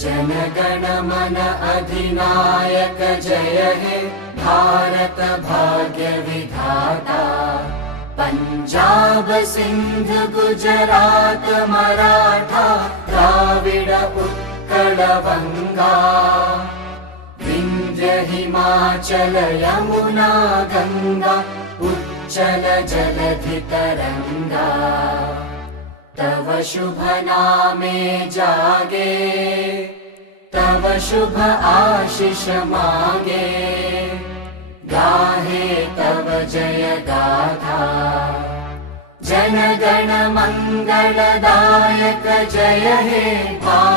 जनगण मन अधिनायक जय हे भारत भाग्य विधाता। पंजाब सिंध गुजरात मराठा द्राविड उत्कल बंगा। विंध्य हिमाचल यमुना गंगा उच्चल जलधि तरंगा। तव शुभ नामे जागे तव शुभ आशीष मागे। गाहे तव जय गाथा जनगण मंगलदायक जय हे भारत